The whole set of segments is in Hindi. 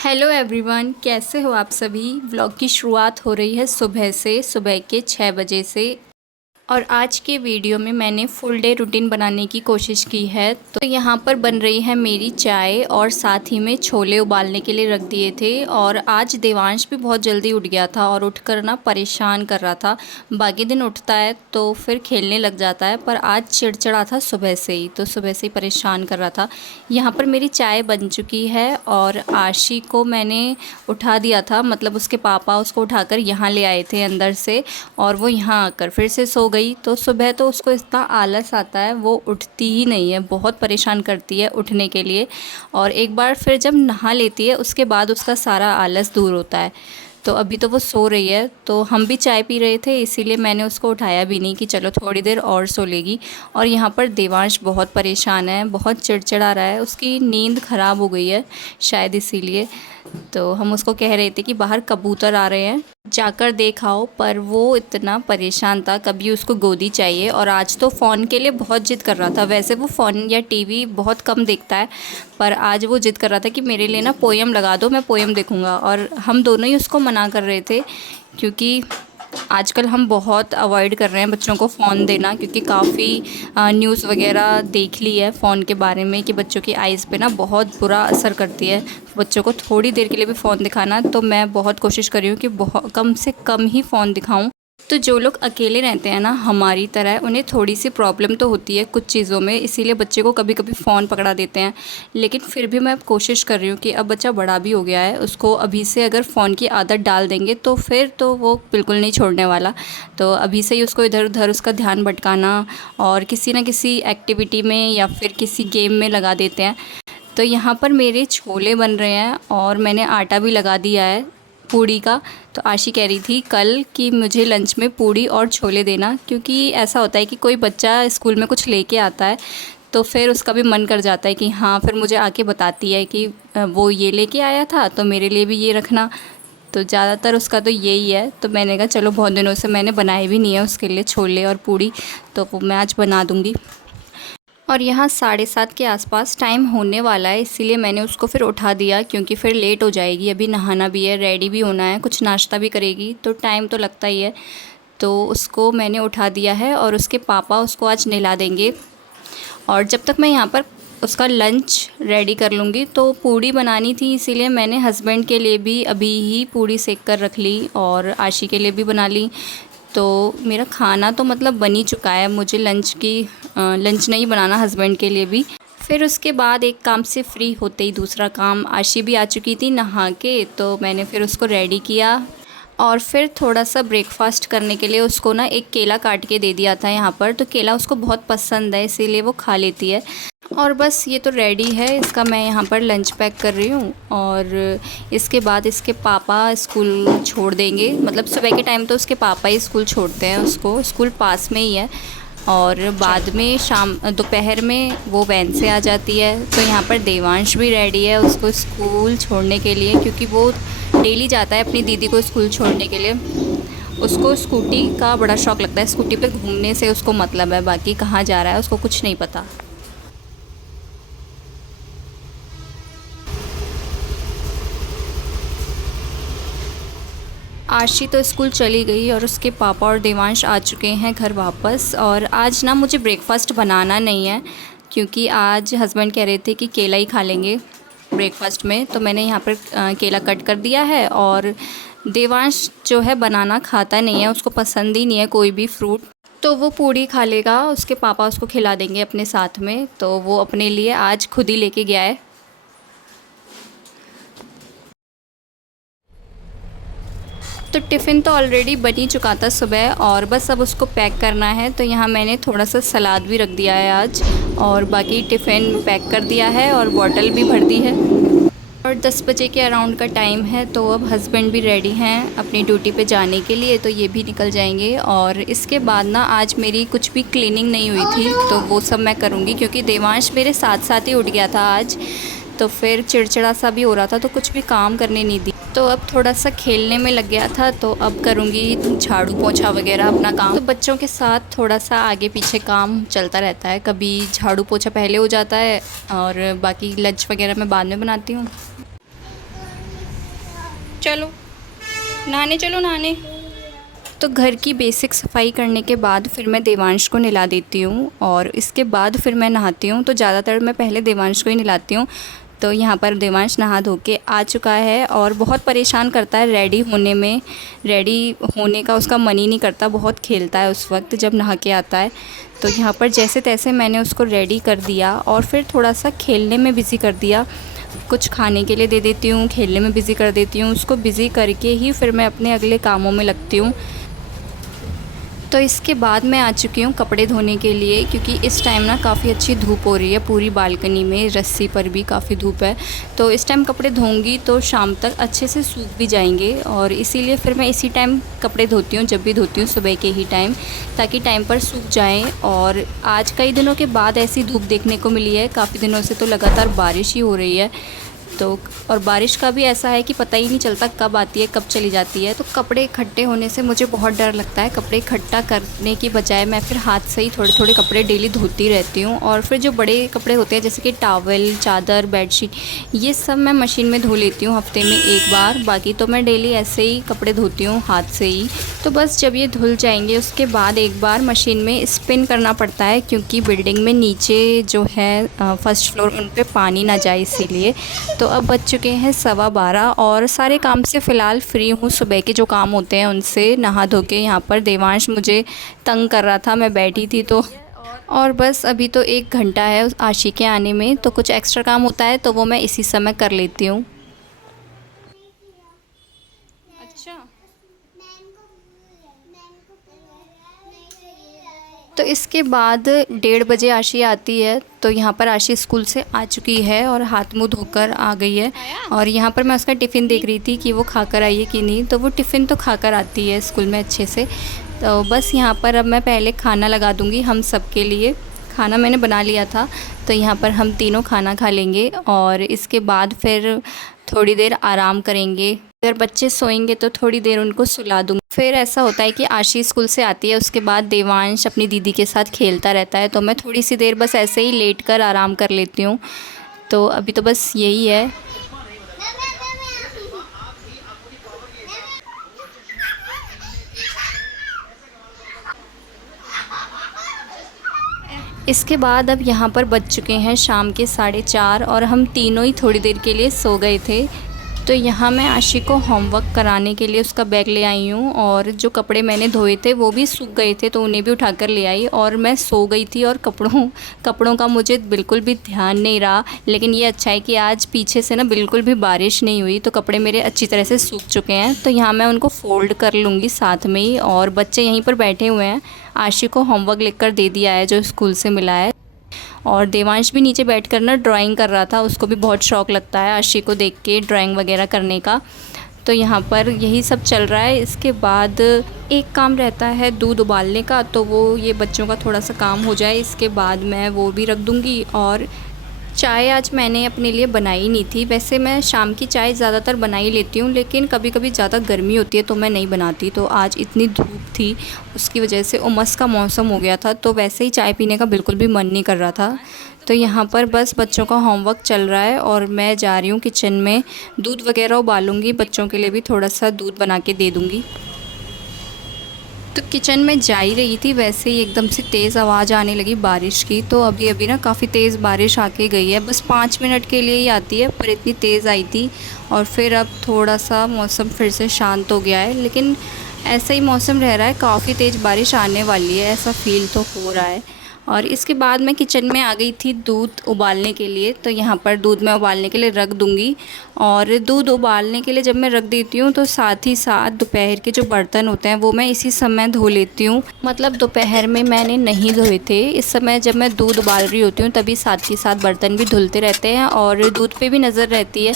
हेलो एवरीवन, कैसे हो आप सभी। व्लॉग की शुरुआत हो रही है सुबह से, सुबह के 6 बजे से। और आज के वीडियो में मैंने फुल डे रूटीन बनाने की कोशिश की है। तो यहाँ पर बन रही है मेरी चाय और साथ ही में छोले उबालने के लिए रख दिए थे। और आज देवांश भी बहुत जल्दी उठ गया था और उठकर ना परेशान कर रहा था। बाकी दिन उठता है तो फिर खेलने लग जाता है, पर आज चिड़चिड़ा था सुबह से ही, तो सुबह से ही परेशान कर रहा था। यहाँ पर मेरी चाय बन चुकी है और आशी को मैंने उठा दिया था, मतलब उसके पापा उसको उठाकर यहाँ ले आए थे अंदर से, और वो यहाँ आकर फिर से सो गई। तो सुबह तो उसको इतना आलस आता है, वो उठती ही नहीं है, बहुत परेशान करती है उठने के लिए। और एक बार फिर जब नहा लेती है उसके बाद उसका सारा आलस दूर होता है। तो अभी तो वो सो रही है, तो हम भी चाय पी रहे थे, इसीलिए मैंने उसको उठाया भी नहीं कि चलो थोड़ी देर और सो लेगी। और यहाँ पर देवांश बहुत परेशान है, बहुत चिड़चिड़ा रहा है, उसकी नींद ख़राब हो गई है शायद इसीलिए। तो हम उसको कह रहे थे कि बाहर कबूतर आ रहे हैं, जाकर देखाओ, पर वो इतना परेशान था, कभी उसको गोदी चाहिए। और आज तो फ़ोन के लिए बहुत ज़िद कर रहा था। वैसे वो फ़ोन या टीवी बहुत कम देखता है, पर आज वो ज़िद कर रहा था कि मेरे लिए ना पोएम लगा दो, मैं पोएम देखूँगा। और हम दोनों ही उसको मना कर रहे थे, क्योंकि आजकल हम बहुत अवॉइड कर रहे हैं बच्चों को फ़ोन देना, क्योंकि काफ़ी न्यूज़ वगैरह देख ली है फ़ोन के बारे में कि बच्चों की आइज़ पे ना बहुत बुरा असर करती है। बच्चों को थोड़ी देर के लिए भी फ़ोन दिखाना, तो मैं बहुत कोशिश कर रही हूँ कि बहुत कम से कम ही फ़ोन दिखाऊँ। तो जो लोग अकेले रहते हैं ना हमारी तरह, उन्हें थोड़ी सी प्रॉब्लम तो होती है कुछ चीज़ों में, इसीलिए बच्चे को कभी कभी फ़ोन पकड़ा देते हैं। लेकिन फिर भी मैं कोशिश कर रही हूँ कि अब बच्चा बड़ा भी हो गया है, उसको अभी से अगर फ़ोन की आदत डाल देंगे तो फिर तो वो बिल्कुल नहीं छोड़ने वाला। तो अभी से ही उसको इधर उधर उसका ध्यान भटकाना और किसी न किसी एक्टिविटी में या फिर किसी गेम में लगा देते हैं। तो यहाँ पर मेरे छोले बन रहे हैं और मैंने आटा भी लगा दिया है पूड़ी का। तो आशी कह रही थी कल कि मुझे लंच में पूड़ी और छोले देना, क्योंकि ऐसा होता है कि कोई बच्चा स्कूल में कुछ लेके आता है तो फिर उसका भी मन कर जाता है कि हाँ, फिर मुझे आके बताती है कि वो ये लेके आया था तो मेरे लिए भी ये रखना। तो ज़्यादातर उसका तो यही है। तो मैंने कहा चलो, बहुत दिनों से मैंने बनाए भी नहीं है उसके लिए छोले और पूड़ी, तो वो मैं आज बना दूँगी। और यहाँ 7:30 के आसपास टाइम होने वाला है, इसीलिए मैंने उसको फिर उठा दिया, क्योंकि फिर लेट हो जाएगी। अभी नहाना भी है, रेडी भी होना है, कुछ नाश्ता भी करेगी, तो टाइम तो लगता ही है। तो उसको मैंने उठा दिया है और उसके पापा उसको आज नहला देंगे। और जब तक मैं यहाँ पर उसका लंच रेडी कर लूँगी, तो पूड़ी बनानी थी, इसीलिए मैंने हस्बैंड के लिए भी अभी ही पूड़ी सेक कर रख ली और आशी के लिए भी बना ली। तो मेरा खाना तो मतलब बन ही चुका है, मुझे लंच नहीं बनाना, हस्बैंड के लिए भी। फिर उसके बाद एक काम से फ्री होते ही दूसरा काम, आशी भी आ चुकी थी नहा के, तो मैंने फिर उसको रेडी किया। और फिर थोड़ा सा ब्रेकफास्ट करने के लिए उसको ना एक केला काट के दे दिया था यहाँ पर, तो केला उसको बहुत पसंद है, इसीलिए वो खा लेती है। और बस ये तो रेडी है, इसका मैं यहाँ पर लंच पैक कर रही हूँ। और इसके बाद इसके पापा स्कूल छोड़ देंगे, मतलब सुबह के टाइम तो उसके पापा ही स्कूल छोड़ते हैं उसको, स्कूल पास में ही है। और बाद में शाम दोपहर में वो वैन से आ जाती है। तो यहाँ पर देवांश भी रेडी है उसको स्कूल छोड़ने के लिए, क्योंकि वो डेली जाता है अपनी दीदी को स्कूल छोड़ने के लिए। उसको स्कूटी का बड़ा शौक़ लगता है, स्कूटी पे घूमने से उसको मतलब है, बाकी कहाँ जा रहा है उसको कुछ नहीं पता। आशी तो स्कूल चली गई और उसके पापा और देवांश आ चुके हैं घर वापस। और आज ना मुझे ब्रेकफास्ट बनाना नहीं है, क्योंकि आज हस्बैंड कह रहे थे कि केला ही खा लेंगे ब्रेकफास्ट में, तो मैंने यहाँ पर केला कट कर दिया है। और देवांश जो है बनाना खाता नहीं है, उसको पसंद ही नहीं है कोई भी फ्रूट, तो वो पूड़ी खा लेगा, उसके पापा उसको खिला देंगे अपने साथ में। तो वो अपने लिए आज खुद ही लेके गया है। तो टिफ़िन तो ऑलरेडी बन ही चुका था सुबह, और बस अब उसको पैक करना है। तो यहाँ मैंने थोड़ा सा सलाद भी रख दिया है आज, और बाकी टिफ़िन पैक कर दिया है और बॉटल भी भर दी है। और 10 बजे के अराउंड का टाइम है, तो अब हस्बैंड भी रेडी हैं अपनी ड्यूटी पे जाने के लिए, तो ये भी निकल जाएंगे। और इसके बाद ना आज मेरी कुछ भी क्लीनिंग नहीं हुई थी, तो वो सब मैं करूँगी, क्योंकि देवांश मेरे साथ साथ ही उठ गया था आज, तो फिर चिड़चिड़ा सा भी हो रहा था, तो कुछ भी काम करने नहीं दी। तो अब थोड़ा सा खेलने में लग गया था, तो अब करूँगी झाड़ू पोछा वगैरह अपना काम। तो बच्चों के साथ थोड़ा सा आगे पीछे काम चलता रहता है, कभी झाड़ू पोछा पहले हो जाता है और बाकी लंच वगैरह मैं बाद में बनाती हूँ। चलो नहाने चलो नहाने। तो घर की बेसिक सफाई करने के बाद फिर मैं देवांश को नहला देती हूँ और इसके बाद फिर मैं नहाती हूँ। तो ज़्यादातर मैं पहले देवांश को ही नहलाती हूँ। तो यहाँ पर देवांश नहा धो के आ चुका है और बहुत परेशान करता है रेडी होने में। रेडी होने का उसका मन ही नहीं करता, बहुत खेलता है उस वक्त जब नहा के आता है। तो यहाँ पर जैसे तैसे मैंने उसको रेडी कर दिया और फिर थोड़ा सा खेलने में बिज़ी कर दिया। कुछ खाने के लिए दे देती हूँ, खेलने में बिज़ी कर देती हूँ। उसको बिज़ी करके ही फिर मैं अपने अगले कामों में लगती हूँ। तो इसके बाद मैं आ चुकी हूँ कपड़े धोने के लिए, क्योंकि इस टाइम ना काफ़ी अच्छी धूप हो रही है। पूरी बालकनी में रस्सी पर भी काफ़ी धूप है। तो इस टाइम कपड़े धोऊंगी तो शाम तक अच्छे से सूख भी जाएंगे और इसीलिए फिर मैं इसी टाइम कपड़े धोती हूँ, जब भी धोती हूँ सुबह के ही टाइम, ताकि टाइम पर सूख जाएँ। और आज कई दिनों के बाद ऐसी धूप देखने को मिली है। काफ़ी दिनों से तो लगातार बारिश ही हो रही है। तो और बारिश का भी ऐसा है कि पता ही नहीं चलता कब आती है कब चली जाती है। तो कपड़े इकट्ठे होने से मुझे बहुत डर लगता है। कपड़े इकट्ठा करने की बजाय मैं फिर हाथ से ही थोड़े थोड़े कपड़े डेली धोती रहती हूँ। और फिर जो बड़े कपड़े होते हैं जैसे कि टॉवल, चादर, बेडशीट, ये सब मैं मशीन में धो लेती हूँ हफ्ते में एक बार। बाकी तो मैं डेली ऐसे ही कपड़े धोती हूँ हाथ से ही। तो बस जब ये धुल जाएंगे उसके बाद एक बार मशीन में स्पिन करना पड़ता है, क्योंकि बिल्डिंग में नीचे जो है फर्स्ट फ्लोर उन पे पानी ना जाए इसीलिए। तो अब बज चुके हैं 12:15 और सारे काम से फ़िलहाल फ्री हूँ। सुबह के जो काम होते हैं उनसे नहा धो के। यहाँ पर देवांश मुझे तंग कर रहा था, मैं बैठी थी तो। और बस अभी तो 1 घंटा है आशी के आने में, तो कुछ एक्स्ट्रा काम होता है तो वो मैं इसी समय कर लेती हूँ। अच्छा, तो इसके बाद 1:30 बजे आशी आती है। तो यहाँ पर आशी स्कूल से आ चुकी है और हाथ मुंह धोकर आ गई है। और यहाँ पर मैं उसका टिफ़िन देख रही थी कि वो खाकर आई है कि नहीं। तो वो टिफ़िन तो खाकर आती है स्कूल में अच्छे से। तो बस यहाँ पर अब मैं पहले खाना लगा दूँगी हम सब के लिए। खाना मैंने बना लिया था, तो यहाँ पर हम तीनों खाना खा लेंगे और इसके बाद फिर थोड़ी देर आराम करेंगे। अगर बच्चे सोएंगे तो थोड़ी देर उनको सुला दूँगी। फिर ऐसा होता है कि आशी स्कूल से आती है, उसके बाद देवांश अपनी दीदी के साथ खेलता रहता है। तो मैं थोड़ी सी देर बस ऐसे ही लेट कर आराम कर लेती हूँ। तो अभी तो बस यही है। इसके बाद अब यहाँ पर बज चुके हैं शाम के 4:30 और हम तीनों ही थोड़ी देर के लिए सो गए थे। तो यहाँ मैं आशी को होमवर्क कराने के लिए उसका बैग ले आई हूँ और जो कपड़े मैंने धोए थे वो भी सूख गए थे तो उन्हें भी उठाकर ले आई। और मैं सो गई थी और कपड़ों का मुझे बिल्कुल भी ध्यान नहीं रहा। लेकिन ये अच्छा है कि आज पीछे से ना बिल्कुल भी बारिश नहीं हुई, तो कपड़े मेरे अच्छी तरह से सूख चुके हैं। तो यहाँ मैं उनको फ़ोल्ड कर लूँगी साथ में ही। और बच्चे यहीं पर बैठे हुए हैं। आशी को होमवर्क लिखकर दे दिया है जो स्कूल से मिला है। और देवांश भी नीचे बैठकर ना ड्राइंग कर रहा था। उसको भी बहुत शौक़ लगता है आशी को देख के ड्राइंग वगैरह करने का। तो यहाँ पर यही सब चल रहा है। इसके बाद एक काम रहता है दूध उबालने का, तो वो ये बच्चों का थोड़ा सा काम हो जाए इसके बाद मैं वो भी रख दूँगी। और चाय आज मैंने अपने लिए बनाई नहीं थी। वैसे मैं शाम की चाय ज़्यादातर बना ही लेती हूँ, लेकिन कभी कभी ज़्यादा गर्मी होती है तो मैं नहीं बनाती। तो आज इतनी धूप थी, उसकी वजह से उमस का मौसम हो गया था, तो वैसे ही चाय पीने का बिल्कुल भी मन नहीं कर रहा था। तो यहाँ पर बस बच्चों का होमवर्क चल रहा है और मैं जा रही हूँ किचन में। दूध वगैरह उबालूँगी, बच्चों के लिए भी थोड़ा सा दूध बना के दे दूँगी। तो किचन में जा ही रही थी, वैसे ही एकदम से तेज़ आवाज़ आने लगी बारिश की। तो अभी अभी ना काफ़ी तेज़ बारिश आके गई है, बस 5 मिनट के लिए ही आती है, पर इतनी तेज़ आई थी। और फिर अब थोड़ा सा मौसम फिर से शांत हो गया है, लेकिन ऐसा ही मौसम रह रहा है। काफ़ी तेज़ बारिश आने वाली है ऐसा फ़ील तो हो रहा है। और इसके बाद मैं किचन में आ गई थी दूध उबालने के लिए। तो यहाँ पर दूध मैं उबालने के लिए रख दूँगी। और दूध उबालने के लिए जब मैं रख देती हूँ तो साथ ही साथ दोपहर के जो बर्तन होते हैं वो मैं इसी समय धो लेती हूँ। मतलब दोपहर में मैंने नहीं धोए थे, इस समय जब मैं दूध उबाल रही होती हूँ तभी साथ ही साथ बर्तन भी धुलते रहते हैं और दूध पे भी नज़र रहती है।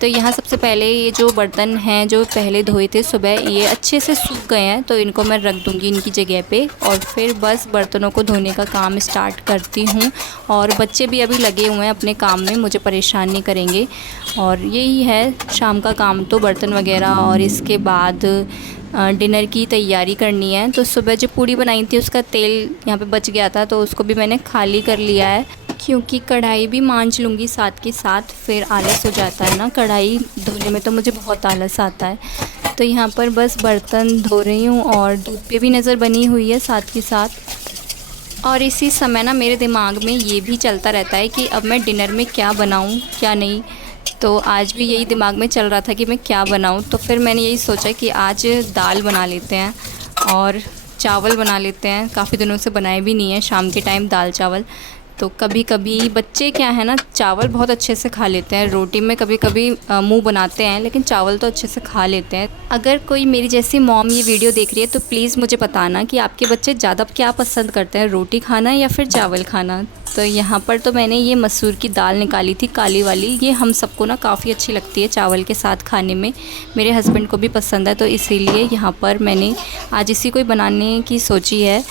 तो यहाँ सबसे पहले ये जो बर्तन हैं जो पहले धोए थे सुबह, ये अच्छे से सूख गए हैं, तो इनको मैं रख दूँगी इनकी जगह पे। और फिर बस बर्तनों को धोने का काम स्टार्ट करती हूँ। और बच्चे भी अभी लगे हुए हैं अपने काम में, मुझे परेशान नहीं करेंगे। और यही है शाम का काम, तो बर्तन वगैरह। और इसके बाद डिनर की तैयारी करनी है। तो सुबह जो पूड़ी बनाई थी उसका तेल यहाँ पे बच गया था, तो उसको भी मैंने खाली कर लिया है। क्योंकि कढ़ाई भी मांज लूँगी साथ के साथ, फिर आलस हो जाता है ना, कढ़ाई धोने में तो मुझे बहुत आलस आता है। तो यहाँ पर बस बर्तन धो रही हूँ और दूध पे भी नज़र बनी हुई है साथ के साथ। और इसी समय ना मेरे दिमाग में ये भी चलता रहता है कि अब मैं डिनर में क्या बनाऊँ क्या नहीं। तो आज भी यही दिमाग में चल रहा था कि मैं क्या बनाऊँ। तो फिर मैंने यही सोचा कि आज दाल बना लेते हैं और चावल बना लेते हैं। काफ़ी दिनों से बनाए भी नहीं है शाम के टाइम दाल चावल। तो कभी कभी बच्चे क्या है ना, चावल बहुत अच्छे से खा लेते हैं, रोटी में कभी कभी मुंह बनाते हैं, लेकिन चावल तो अच्छे से खा लेते हैं। अगर कोई मेरी जैसी मॉम ये वीडियो देख रही है तो प्लीज़ मुझे बताना कि आपके बच्चे ज़्यादा क्या पसंद करते हैं, रोटी खाना या फिर चावल खाना। तो यहाँ पर तो मैंने ये मसूर की दाल निकाली थी काली वाली, ये हम सबको ना काफ़ी अच्छी लगती है चावल के साथ खाने में, मेरे हस्बैंड को भी पसंद है। तो इसीलिए यहाँ पर मैंने आज इसी को बनाने की सोची है।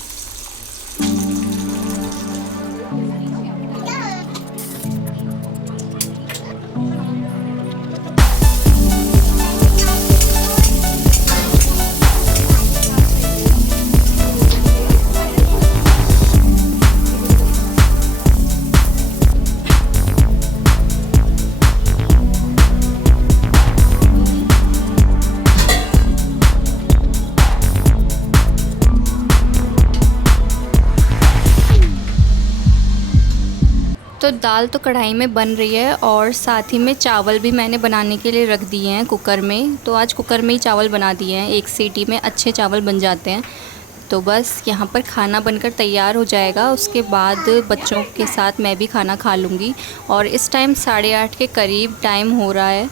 तो दाल तो कढ़ाई में बन रही है और साथ ही में चावल भी मैंने बनाने के लिए रख दिए हैं कुकर में। तो आज कुकर में ही चावल बना दिए हैं, एक सीटी में अच्छे चावल बन जाते हैं। तो बस यहाँ पर खाना बनकर तैयार हो जाएगा, उसके बाद बच्चों के साथ मैं भी खाना खा लूँगी। और इस टाइम 8:30 के करीब टाइम हो रहा है।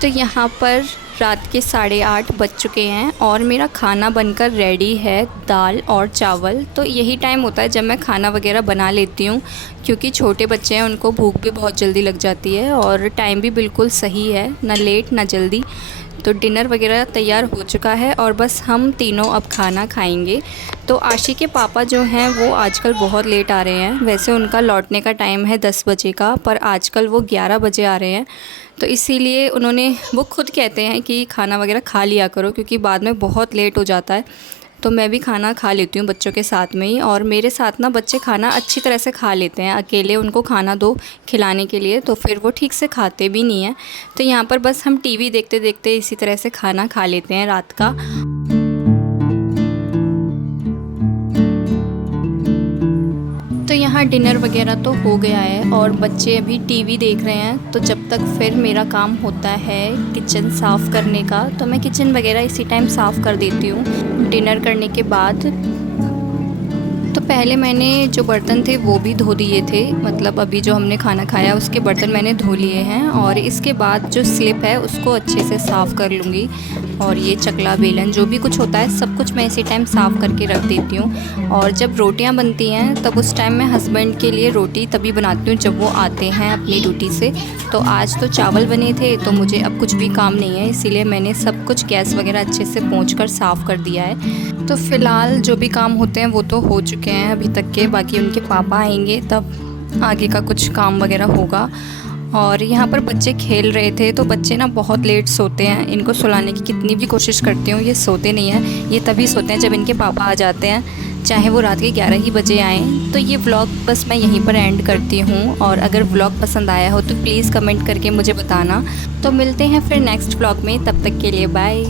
तो यहाँ पर रात के 8:30 बज चुके हैं और मेरा खाना बनकर रेडी है, दाल और चावल। तो यही टाइम होता है जब मैं खाना वगैरह बना लेती हूँ, क्योंकि छोटे बच्चे हैं, उनको भूख भी बहुत जल्दी लग जाती है और टाइम भी बिल्कुल सही है, ना लेट ना जल्दी। तो डिनर वगैरह तैयार हो चुका है और बस हम तीनों अब खाना खाएंगे। तो आशी के पापा जो हैं वो आजकल बहुत लेट आ रहे हैं। वैसे उनका लौटने का टाइम है 10 बजे का, पर आजकल वो 11 बजे आ रहे हैं। तो इसीलिए वो खुद कहते हैं कि खाना वगैरह खा लिया करो, क्योंकि बाद में बहुत लेट हो जाता है। तो मैं भी खाना खा लेती हूँ बच्चों के साथ में ही, और मेरे साथ ना बच्चे खाना अच्छी तरह से खा लेते हैं। अकेले उनको खाना दो खिलाने के लिए तो फिर वो ठीक से खाते भी नहीं हैं। तो यहाँ पर बस हम टीवी देखते देखते इसी तरह से खाना खा लेते हैं रात का। तो यहाँ डिनर वगैरह तो हो गया है और बच्चे अभी टीवी देख रहे हैं। तो जब तक फिर मेरा काम होता है किचन साफ़ करने का, तो मैं किचन वगैरह इसी टाइम साफ़ कर देती हूँ डिनर करने के बाद। तो पहले मैंने जो बर्तन थे वो भी धो दिए थे, मतलब अभी जो हमने खाना खाया उसके बर्तन मैंने धो लिए हैं। और इसके बाद जो स्लिप है उसको अच्छे से साफ़ कर लूँगी। और ये चकला बेलन जो भी कुछ होता है सब कुछ मैं इसी टाइम साफ़ करके रख देती हूँ। और जब रोटियाँ बनती हैं तब उस टाइम मैं हस्बैंड के लिए रोटी तभी बनाती हूँ जब वो आते हैं अपनी ड्यूटी से। तो आज तो चावल बने थे तो मुझे अब कुछ भी काम नहीं है, इसीलिए मैंने सब कुछ गैस वगैरह अच्छे से पोंछकर साफ़ कर दिया है। तो फ़िलहाल जो भी काम होते हैं वो तो हो चुके हैं अभी तक के, बाकी उनके पापा आएंगे तब आगे का कुछ काम वगैरह होगा। और यहाँ पर बच्चे खेल रहे थे। तो बच्चे ना बहुत लेट सोते हैं, इनको सुलाने की कितनी भी कोशिश करती हूँ ये सोते नहीं हैं। ये तभी सोते हैं जब इनके पापा आ जाते हैं, चाहे वो रात के 11 ही बजे आएँ। तो ये व्लॉग बस मैं यहीं पर एंड करती हूँ। और अगर व्लॉग पसंद आया हो तो प्लीज़ कमेंट करके मुझे बताना। तो मिलते हैं फिर नेक्स्ट व्लॉग में, तब तक के लिए बाय।